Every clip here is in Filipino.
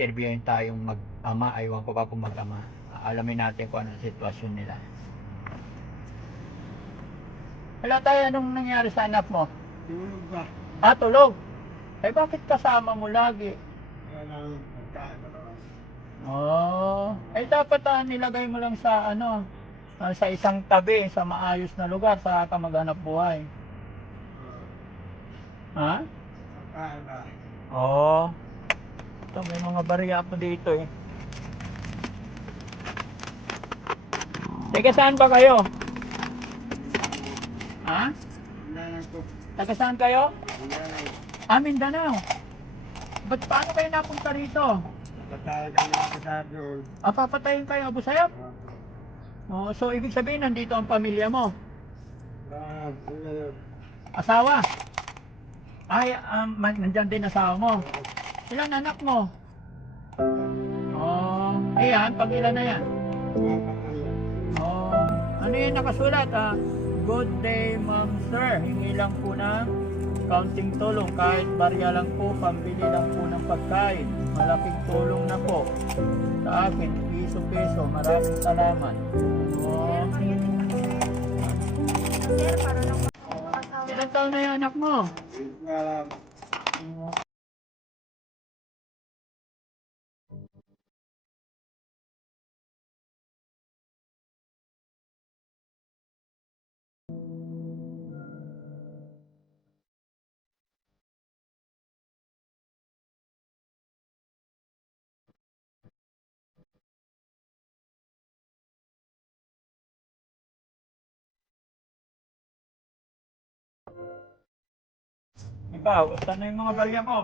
interviewin tayong mag-ama, aywan ko pa kung mag-ama. Alamin natin kung anong sitwasyon nila. Hello tayo, anong nangyari sa anak mo? Tulog ba? Ah, tulog? Eh bakit kasama mo lagi? Wala nang pagkain na naman. Oh, eh dapat nilagay mo lang sa ano, sa isang tabi, sa maayos na lugar, sa kamag-anak buhay. Ha? Pagkain ba? Oo. Ito, may mga barya po dito eh. Taga saan ba kayo? Ha? Wala nang cook. Taga saan kayo? Wala nang Mindanao. Ba't paano kayo napunta rito? patawag ka na sa doon. Papatayin kayo, Abu Sayyaf? Oh, so ibig sabihin nandito ang pamilya mo? Wala. Asawa? Ay, nandyan din asawa mo. Ilan anak mo? Oh, ayan, pag ilan na yan? Oh, ano yan nakasulat? Good day, ma'am sir. Hingi lang po na kaunting tulong. Kahit barya lang po, pambili lang po ng pagkain. Malaking tulong na po sa akin. Piso-piso. Maraming salamat. Oh. Ilang taon na yung anak mo? Wala. Ikaw, saan na yung mga barya mo?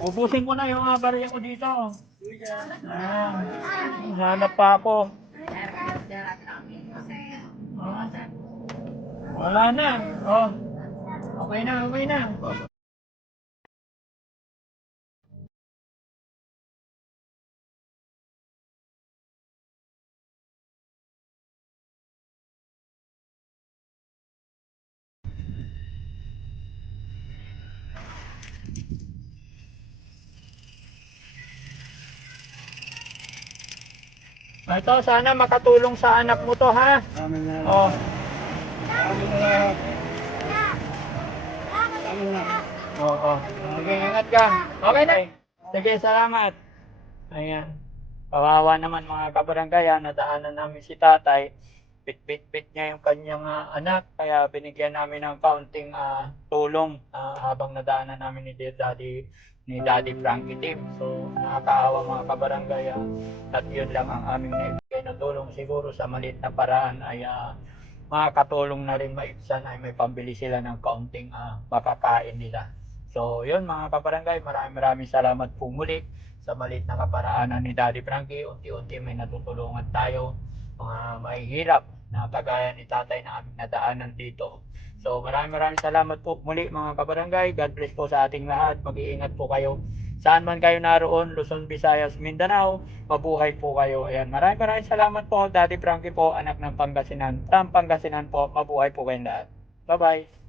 Ubusin ko na yung mga barya ko dito. Hanap pa ako. Wala na. Oh. Okay na, okay na. Ito, sana makatulong sa anak mo to, ha? Amin na. Oh. Amin na. Amin na. Oo. Sige, ingat ka. Okay na. Sige, salamat. Ayan. Kawawa naman mga kabarangay, nadaanan namin si tatay. Bit-bit-bit niya yung kanyang anak. Kaya binigyan namin ng kaunting tulong habang nadaanan namin ni Daddy Frankie Tim. So, nakakaawa mga kabarangay. At yun lang ang aming naibigay na tulong. Siguro sa maliit na paraan ay makakatulong na rin maibsan ay may pambili sila ng kaunting makakain nila. So, yun mga kabarangay, maraming salamat po muli sa maliit na kaparaanan ni Daddy Frankie. Unti-unti may natutulungan tayo, mga mahihirap na kagaya ni tatay na aming nadaanan dito. So maraming salamat po muli mga kabarangay. God bless po sa ating lahat. Mag-iingat po kayo. Saan man kayo naroon, Luzon, Visayas, Mindanao, mabuhay po kayo. Ayan, maraming salamat po. Daddy Frankie po, anak ng Pangasinan. Pangasinan po, mabuhay po kayong lahat. Bye-bye.